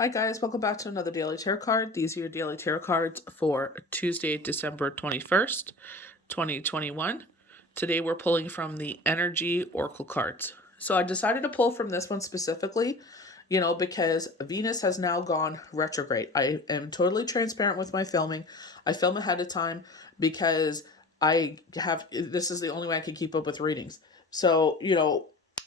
Hi guys, welcome back to another daily tarot card. These are your daily tarot cards for Tuesday, December 21st, 2021. Today we're pulling from the Energy Oracle cards. So I decided to pull from this one specifically, because Venus has now gone retrograde. I am totally transparent with my filming. I film ahead of time because this is the only way I can keep up with readings. So,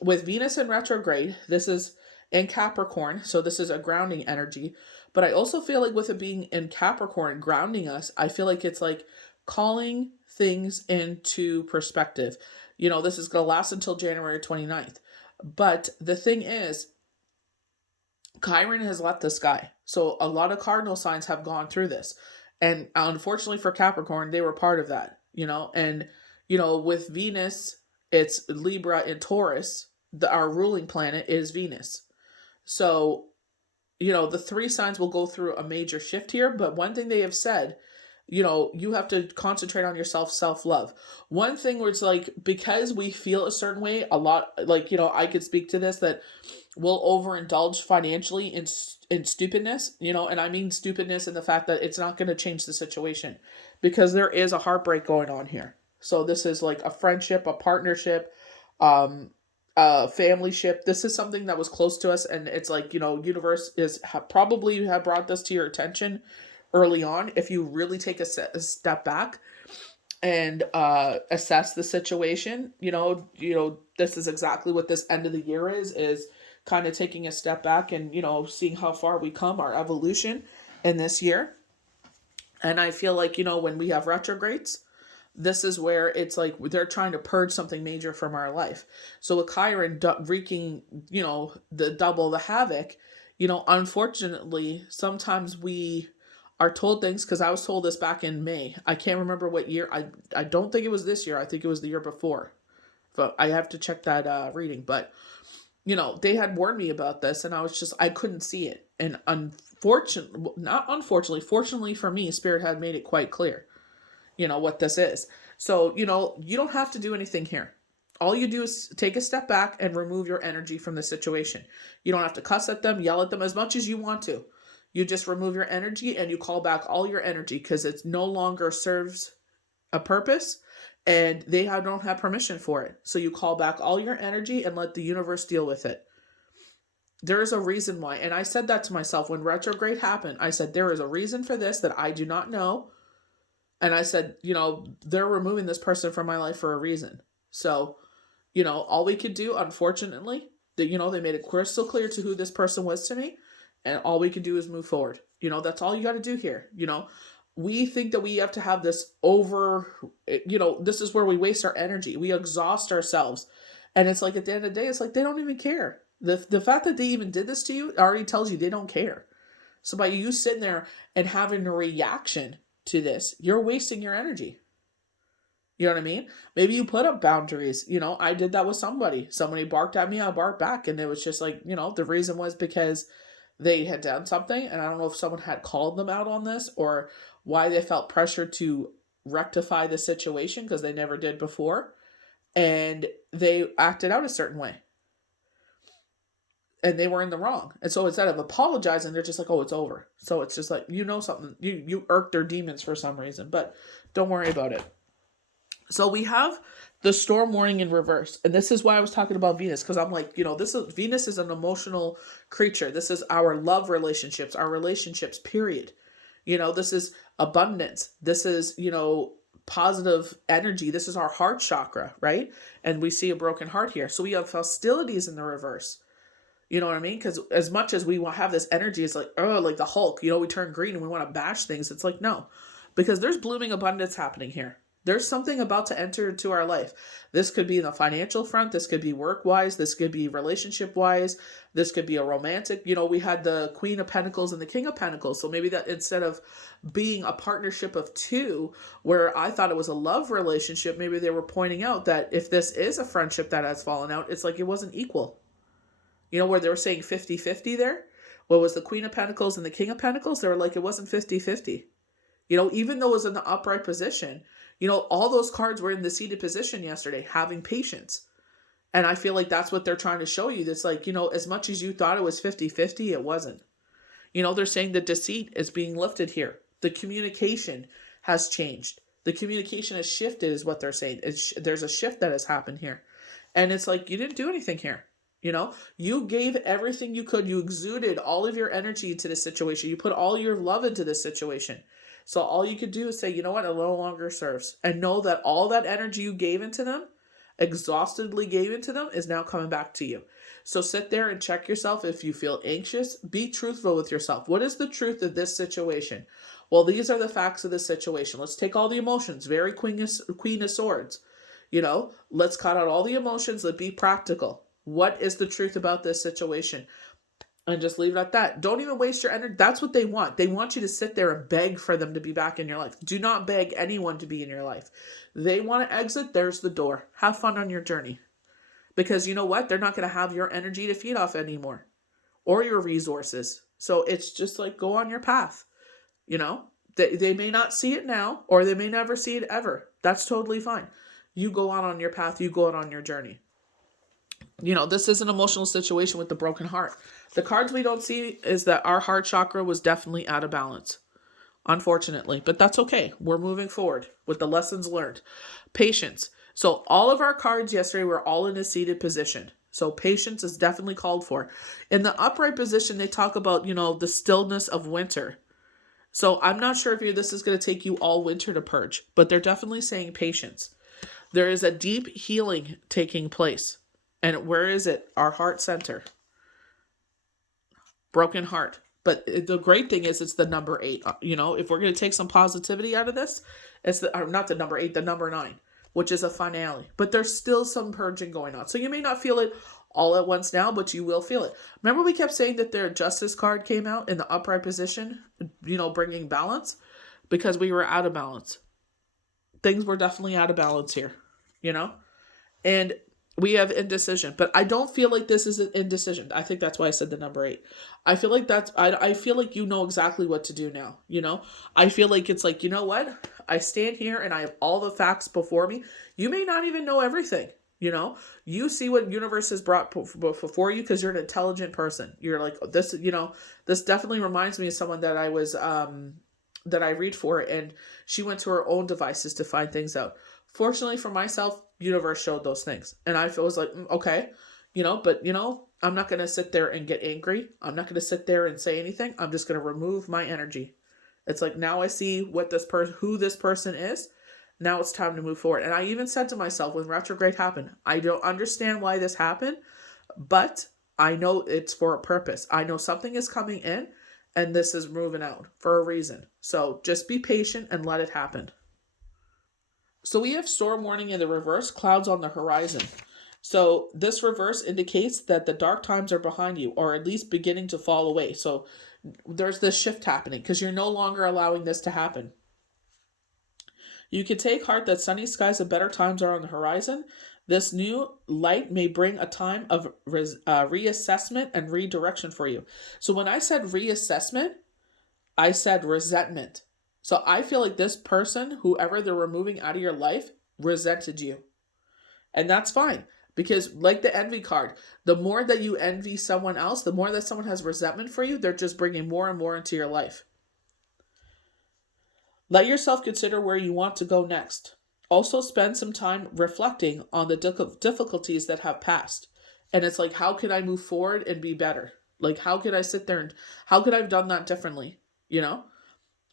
with Venus in retrograde, this is in Capricorn, so this is a grounding energy. But I also feel like with it being in Capricorn, grounding us, I feel like it's like calling things into perspective. This is going to last until January 29th. But the thing is, Chiron has left the sky. So a lot of cardinal signs have gone through this. And unfortunately for Capricorn, they were part of that, and, with Venus, it's Libra and Taurus. Our ruling planet is Venus. So, the three signs will go through a major shift here. But one thing they have said, you have to concentrate on yourself, self-love. One thing where it's like, because we feel a certain way, a lot, like, I could speak to this, that we'll overindulge financially in stupidness, and I mean stupidness in the fact that it's not going to change the situation, because there is a heartbreak going on here. So this is like a friendship, a partnership, family ship. This is something that was close to us, and it's like, universe probably have brought this to your attention early on. If you really take a step back and assess the situation, this is exactly what this end of the year is kind of taking a step back and, seeing how far we come, our evolution in this year. And I feel like, when we have retrogrades, this is where it's like they're trying to purge something major from our life. So with Chiron wreaking, the double the havoc, unfortunately, sometimes we are told things, because I was told this back in May. I can't remember what year. I don't think it was this year. I think it was the year before. But I have to check that reading. But, they had warned me about this, and I couldn't see it. And fortunately for me, Spirit had made it quite clear what this is. So, you don't have to do anything here. All you do is take a step back and remove your energy from the situation. You don't have to cuss at them, yell at them as much as you want to. You just remove your energy and you call back all your energy, because it no longer serves a purpose and they don't have permission for it. So you call back all your energy and let the universe deal with it. There is a reason why. And I said that to myself when retrograde happened. I said, there is a reason for this that I do not know. And I said, they're removing this person from my life for a reason. So, all we could do, unfortunately, they made it crystal clear to who this person was to me. And all we could do is move forward. That's all you got to do here. We think that we have to have this this is where we waste our energy. We exhaust ourselves. And it's like, at the end of the day, it's like they don't even care. The fact that they even did this to you already tells you they don't care. So by you sitting there and having a reaction to this, you're wasting your energy. You know what I mean? Maybe you put up boundaries. I did that with somebody. Somebody barked at me, I barked back. And it was just like, the reason was because they had done something. And I don't know if someone had called them out on this, or why they felt pressure to rectify the situation, because they never did before. And they acted out a certain way. And they were in the wrong. And so instead of apologizing, they're just like, oh, it's over. So it's just like, something, you irked their demons for some reason, but don't worry about it. So we have the storm warning in reverse. And this is why I was talking about Venus, because I'm like, Venus is an emotional creature. This is our love relationships, our relationships, period. This is abundance. This is, positive energy. This is our heart chakra, right? And we see a broken heart here. So we have hostilities in the reverse. You know what I mean? Because as much as we have this energy, it's like, oh, like the Hulk, we turn green and we want to bash things. It's like, no, because there's blooming abundance happening here. There's something about to enter into our life. This could be in the financial front. This could be work-wise. This could be relationship-wise. This could be a romantic. We had the Queen of Pentacles and the King of Pentacles. So maybe that instead of being a partnership of two, where I thought it was a love relationship, maybe they were pointing out that if this is a friendship that has fallen out, it's like it wasn't equal. Where they were saying 50-50 there? What was the Queen of Pentacles and the King of Pentacles? They were like, it wasn't 50-50. Even though it was in the upright position, all those cards were in the seated position yesterday, having patience. And I feel like that's what they're trying to show you. That's like, as much as you thought it was 50-50, it wasn't. You know, they're saying the deceit is being lifted here. The communication has changed. The communication has shifted is what they're saying. There's a shift that has happened here. And it's like, you didn't do anything here. You know, you gave everything you could. You exuded all of your energy into this situation. You put all your love into this situation. So all you could do is say, you know what, it no longer serves. And know that all that energy you gave into them, exhaustedly gave into them, is now coming back to you. So sit there and check yourself. If you feel anxious, be truthful with yourself. What is the truth of this situation? Well, these are the facts of the situation. Let's take all the emotions. Very Queen of Swords. You know, let's cut out all the emotions. Let's be practical. What is the truth about this situation? And just leave it at that. Don't even waste your energy. That's what they want. They want you to sit there and beg for them to be back in your life. Do not beg anyone to be in your life. They want to exit. There's the door. Have fun on your journey. Because you know what? They're not going to have your energy to feed off anymore. Or your resources. So it's just like, go on your path. You know? They may not see it now. Or they may never see it ever. That's totally fine. You go on your path. You go on your journey. You know, this is an emotional situation with the broken heart. The cards we don't see is that our heart chakra was definitely out of balance, unfortunately. But that's okay. We're moving forward with the lessons learned. Patience. So all of our cards yesterday were all in a seated position. So patience is definitely called for. In the upright position, they talk about, you know, the stillness of winter. So I'm not sure if this is going to take you all winter to purge, but they're definitely saying patience. There is a deep healing taking place. And where is it? Our heart center. Broken heart. But the great thing is it's the number 8. You know, if we're going to take some positivity out of this, it's not the number 8, the number 9, which is a finale. But there's still some purging going on. So you may not feel it all at once now, but you will feel it. Remember we kept saying that their justice card came out in the upright position, you know, bringing balance? Because we were out of balance. Things were definitely out of balance here, you know? And we have indecision, but I don't feel like this is an indecision. I think that's why I said the number 8. I feel like I feel like you know exactly what to do now, you know? I feel like it's like, you know what? I stand here and I have all the facts before me. You may not even know everything, you know? You see what universe has brought before you because you're an intelligent person. You're like, this, you know, this definitely reminds me of someone that I was, that I read for, and she went to her own devices to find things out. Fortunately for myself, universe showed those things. And I was like, okay, you know, but you know, I'm not going to sit there and get angry. I'm not going to sit there and say anything. I'm just going to remove my energy. It's like, now I see what who this person is. Now it's time to move forward. And I even said to myself when retrograde happened, I don't understand why this happened, but I know it's for a purpose. I know something is coming in and this is moving out for a reason. So just be patient and let it happen. So we have storm warning in the reverse, clouds on the horizon. So this reverse indicates that the dark times are behind you, or at least beginning to fall away. So there's this shift happening because you're no longer allowing this to happen. You can take heart that sunny skies and better times are on the horizon. This new light may bring a time of reassessment and redirection for you. So when I said reassessment, I said resentment. So I feel like this person, whoever they're removing out of your life, resented you. And that's fine. Because like the envy card, the more that you envy someone else, the more that someone has resentment for you, they're just bringing more and more into your life. Let yourself consider where you want to go next. Also spend some time reflecting on the difficulties that have passed. And it's like, how can I move forward and be better? Like, how could I sit there and how could I have done that differently? You know?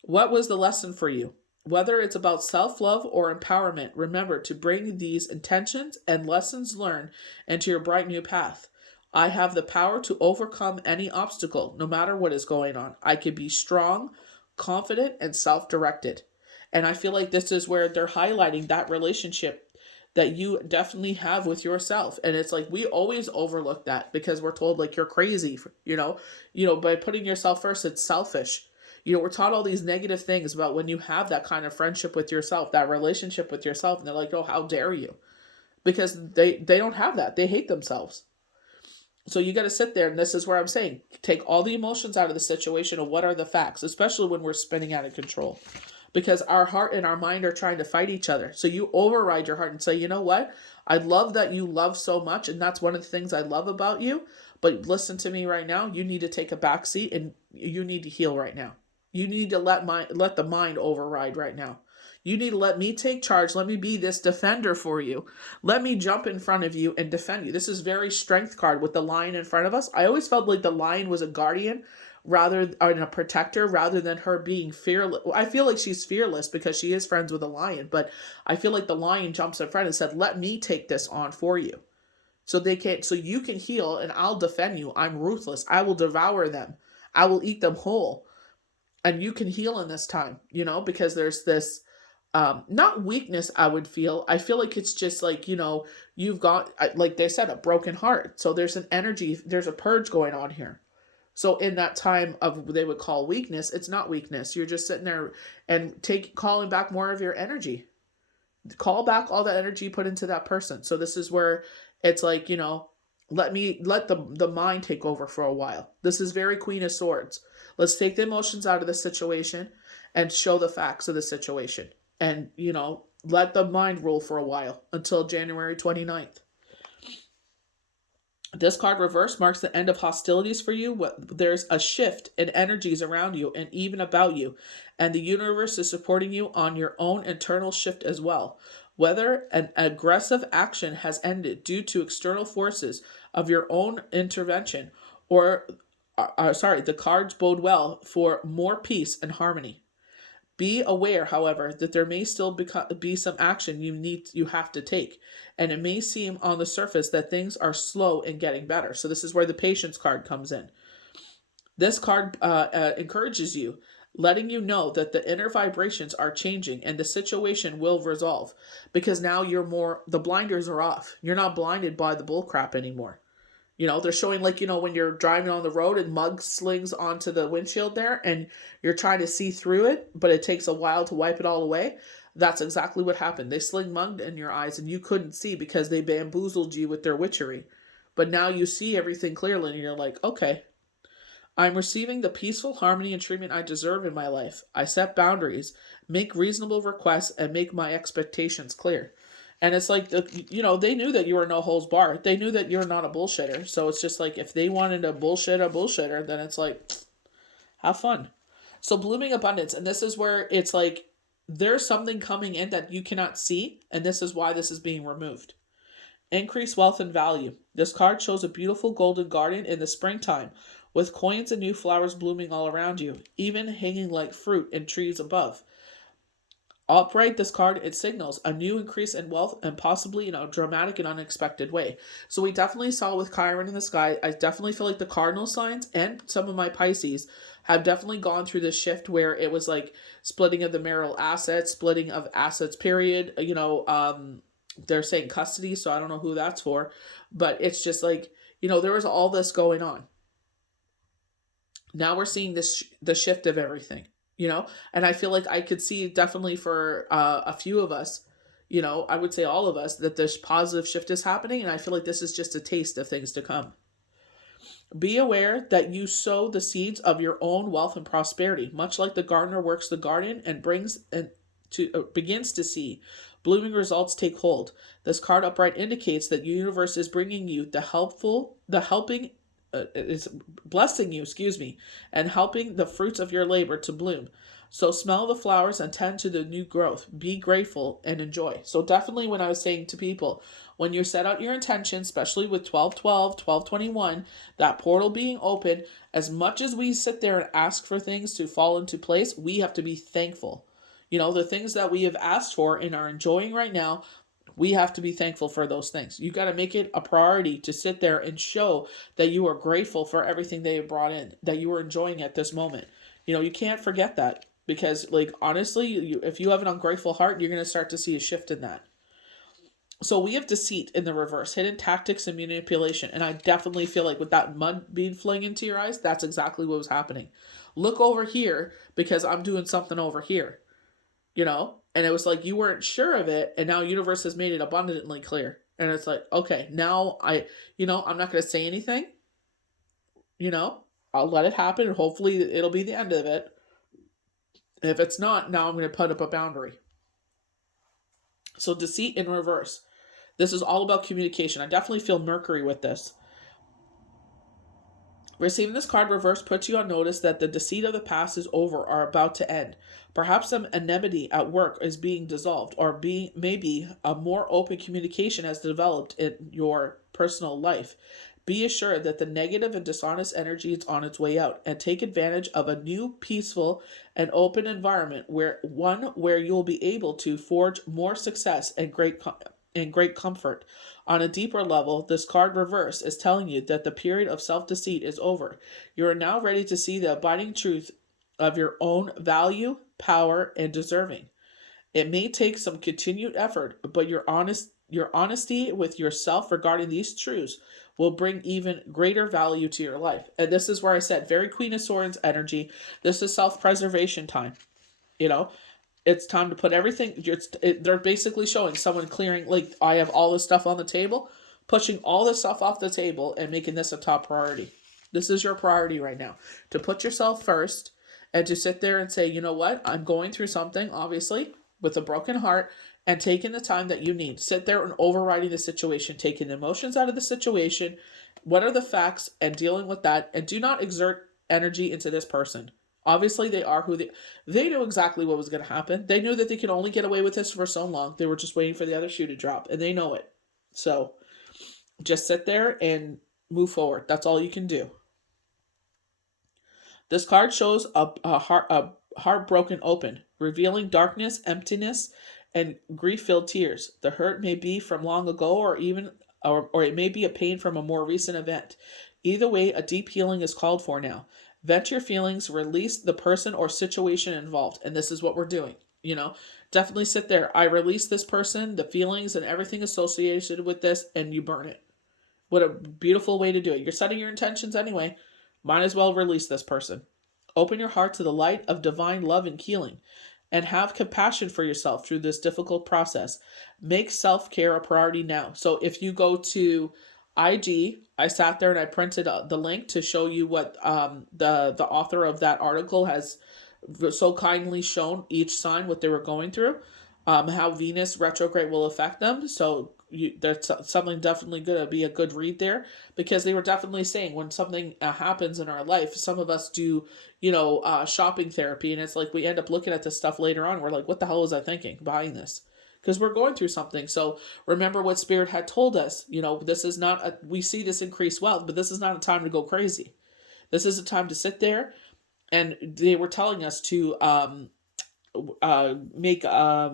What was the lesson for you? Whether it's about self-love or empowerment, remember to bring these intentions and lessons learned into your bright new path. I have the power to overcome any obstacle, no matter what is going on. I can be strong, confident, and self-directed. And I feel like this is where they're highlighting that relationship that you definitely have with yourself. And it's like, we always overlook that because we're told like you're crazy, you know, by putting yourself first, it's selfish. You know, we're taught all these negative things about when you have that kind of friendship with yourself, that relationship with yourself. And they're like, oh, how dare you? Because they don't have that. They hate themselves. So you got to sit there. And this is where I'm saying, take all the emotions out of the situation of what are the facts, especially when we're spinning out of control. Because our heart and our mind are trying to fight each other. So you override your heart and say, you know what? I love that you love so much. And that's one of the things I love about you. But listen to me right now. You need to take a back seat and you need to heal right now. You need to let the mind override right now. You need to let me take charge. Let me be this defender for you. Let me jump in front of you and defend you. This is very strength card with the lion in front of us. I always felt like the lion was a guardian rather and a protector rather than her being fearless. I feel like she's fearless because she is friends with a lion, but I feel like the lion jumps in front and said, "Let me take this on for you." So you can heal and I'll defend you. I'm ruthless. I will devour them. I will eat them whole. And you can heal in this time, because there's this not weakness. I feel like it's just like, you've got, like they said, a broken heart. So there's an energy, there's a purge going on here. So in that time of what they would call weakness, it's not weakness. You're just sitting there and calling back more of your energy. Call back all the energy you put into that person. So this is where it's like, let the mind take over for a while. This is very Queen of Swords. Let's take the emotions out of the situation and show the facts of the situation. And, let the mind rule for a while until January 29th. This card reverse marks the end of hostilities for you. There's a shift in energies around you and even about you. And the universe is supporting you on your own internal shift as well. Whether an aggressive action has ended due to external forces of your own intervention or, the cards bode well for more peace and harmony. Be aware, however, that there may still be some action you have to take, and it may seem on the surface that things are slow in getting better. So this is where the patience card comes in. This card encourages you, letting you know that the inner vibrations are changing and the situation will resolve, because now the blinders are off. You're not blinded by the bullcrap anymore. They're showing like, when you're driving on the road and mud slings onto the windshield there and you're trying to see through it, but it takes a while to wipe it all away. That's exactly what happened. They sling mud in your eyes and you couldn't see because they bamboozled you with their witchery. But now you see everything clearly and you're like, okay, I'm receiving the peaceful harmony and treatment I deserve in my life. I set boundaries, make reasonable requests, and make my expectations clear. And it's like, they knew that you were no holds barred. They knew that you're not a bullshitter. So it's just like, if they wanted to bullshit a bullshitter, then it's like, have fun. So blooming abundance. And this is where it's like, there's something coming in that you cannot see. And this is why this is being removed. Increase wealth and value. This card shows a beautiful golden garden in the springtime with coins and new flowers blooming all around you, even hanging like fruit in trees above. Upright, this card, it signals a new increase in wealth and possibly in a dramatic and unexpected way. So we definitely saw with Chiron in the sky, I definitely feel like the cardinal signs and some of my Pisces have definitely gone through this shift where it was like splitting of the marital assets, splitting of assets, period. They're saying custody, so I don't know who that's for. But it's just like, there was all this going on. Now we're seeing the shift of everything. And I feel like I could see definitely for a few of us, I would say all of us, that this positive shift is happening. And I feel like this is just a taste of things to come. Be aware that you sow the seeds of your own wealth and prosperity, much like the gardener works the garden and begins to see blooming results take hold. This card upright indicates that the universe is bringing you is blessing you, and helping the fruits of your labor to bloom. So smell the flowers and tend to the new growth. Be grateful and enjoy. So definitely when I was saying to people, when you set out your intention, especially with 12/12, 12/21, that portal being open, as much as we sit there and ask for things to fall into place, we have to be thankful. The things that we have asked for and are enjoying right now, we have to be thankful for those things. You got to make it a priority to sit there and show that you are grateful for everything they have brought in, that you are enjoying at this moment. You can't forget that because, like, honestly, if you have an ungrateful heart, you're going to start to see a shift in that. So we have deceit in the reverse, hidden tactics and manipulation. And I definitely feel like with that mud being flung into your eyes, that's exactly what was happening. Look over here because I'm doing something over here. And it was like you weren't sure of it, and now universe has made it abundantly clear. And it's like, okay, now I'm not going to say anything. I'll let it happen, and hopefully it'll be the end of it. If it's not, now I'm going to put up a boundary. So deceit in reverse. This is all about communication. I definitely feel Mercury with this. Receiving this card reversed puts you on notice that the deceit of the past is over or about to end. Perhaps some enmity at work is being dissolved, or maybe a more open communication has developed in your personal life. Be assured that the negative and dishonest energy is on its way out, and take advantage of a new, peaceful, and open environment where you'll be able to forge more success and great comfort. On a deeper level, this card reverse is telling you that the period of self-deceit is over. You are now ready to see the abiding truth of your own value, power, and deserving. It may take some continued effort, but your honesty with yourself regarding these truths will bring even greater value to your life. And this is where I said, very Queen of Swords energy. This is self-preservation time. You know, it's time to put everything. They're basically showing someone clearing, like, I have all this stuff on the table, pushing all this stuff off the table and making this a top priority. This is your priority right now, to put yourself first and to sit there and say, you know what, I'm going through something, obviously, with a broken heart, and taking the time that you need. Sit there and overriding the situation, taking the emotions out of the situation. What are the facts, and dealing with that, and do not exert energy into this person. Obviously, they are who they knew exactly what was going to happen. They knew that they could only get away with this for so long. They were just waiting for the other shoe to drop, and they know it. So just sit there and move forward. That's all you can do. This card shows a heart broken open, revealing darkness, emptiness, and grief-filled tears. The hurt may be from long ago, or it may be a pain from a more recent event. Either way, a deep healing is called for now. Vent your feelings, release the person or situation involved, and this is what we're doing. You know, definitely sit there. I release this person, the feelings, and everything associated with this, and you burn it. What a beautiful way to do it. You're setting your intentions anyway. Might as well release this person. Open your heart to the light of divine love and healing, and have compassion for yourself through this difficult process. Make self-care a priority now. So if you go to IG, I sat there and I printed the link to show you what the author of that article has so kindly shown each sign what they were going through, how Venus retrograde will affect them. So there's something definitely going to be a good read there, because they were definitely saying when something happens in our life, some of us do, shopping therapy, and it's like we end up looking at this stuff later on. We're like, what the hell was I thinking buying this? Because we're going through something. So remember what Spirit had told us. This is not we see this increased wealth, but this is not a time to go crazy. This is a time to sit there, and they were telling us to make a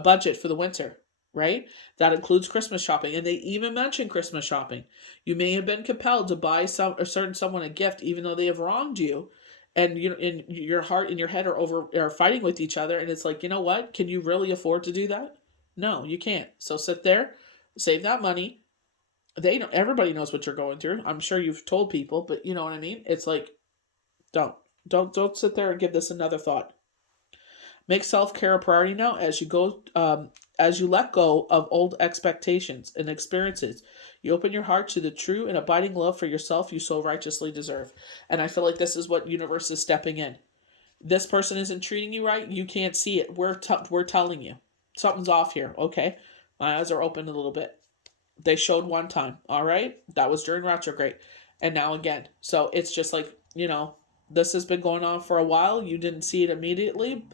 budget for the winter, right? That includes Christmas shopping, and they even mentioned Christmas shopping. You may have been compelled to buy someone a gift, even though they have wronged you, and in your heart and your head are fighting with each other, and it's like, you know what? Can you really afford to do that? No, you can't. So sit there, save that money. Everybody knows what you're going through. I'm sure you've told people, but you know what I mean? It's like, don't sit there and give this another thought. Make self-care a priority now as you let go of old expectations and experiences. You open your heart to the true and abiding love for yourself you so righteously deserve. And I feel like this is what universe is stepping in. This person isn't treating you right. You can't see it. We're telling you. Something's off here, okay? My eyes are open a little bit. They showed one time, all right? That was during retrograde. And now again. So it's just like, this has been going on for a while. You didn't see it immediately,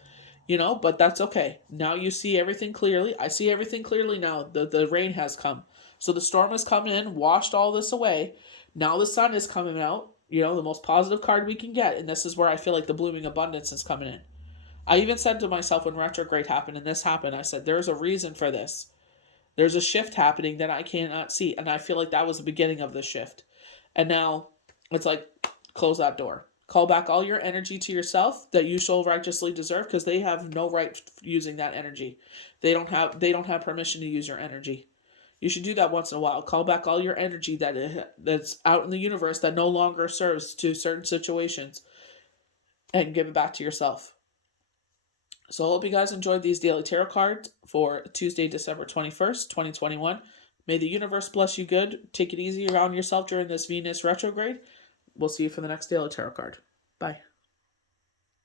but that's okay. Now you see everything clearly. I see everything clearly now. The rain has come. So the storm has come in, washed all this away. Now the sun is coming out, the most positive card we can get. And this is where I feel like the blooming abundance is coming in. I even said to myself when retrograde happened and this happened, I said, there's a reason for this. There's a shift happening that I cannot see. And I feel like that was the beginning of the shift. And now it's like, close that door. Call back all your energy to yourself that you so righteously deserve, because they have no right using that energy. They don't have permission to use your energy. You should do that once in a while. Call back all your energy that's out in the universe that no longer serves to certain situations, and give it back to yourself. So I hope you guys enjoyed these daily tarot cards for Tuesday, December 21st, 2021. May the universe bless you good. Take it easy around yourself during this Venus retrograde. We'll see you for the next daily tarot card. Bye.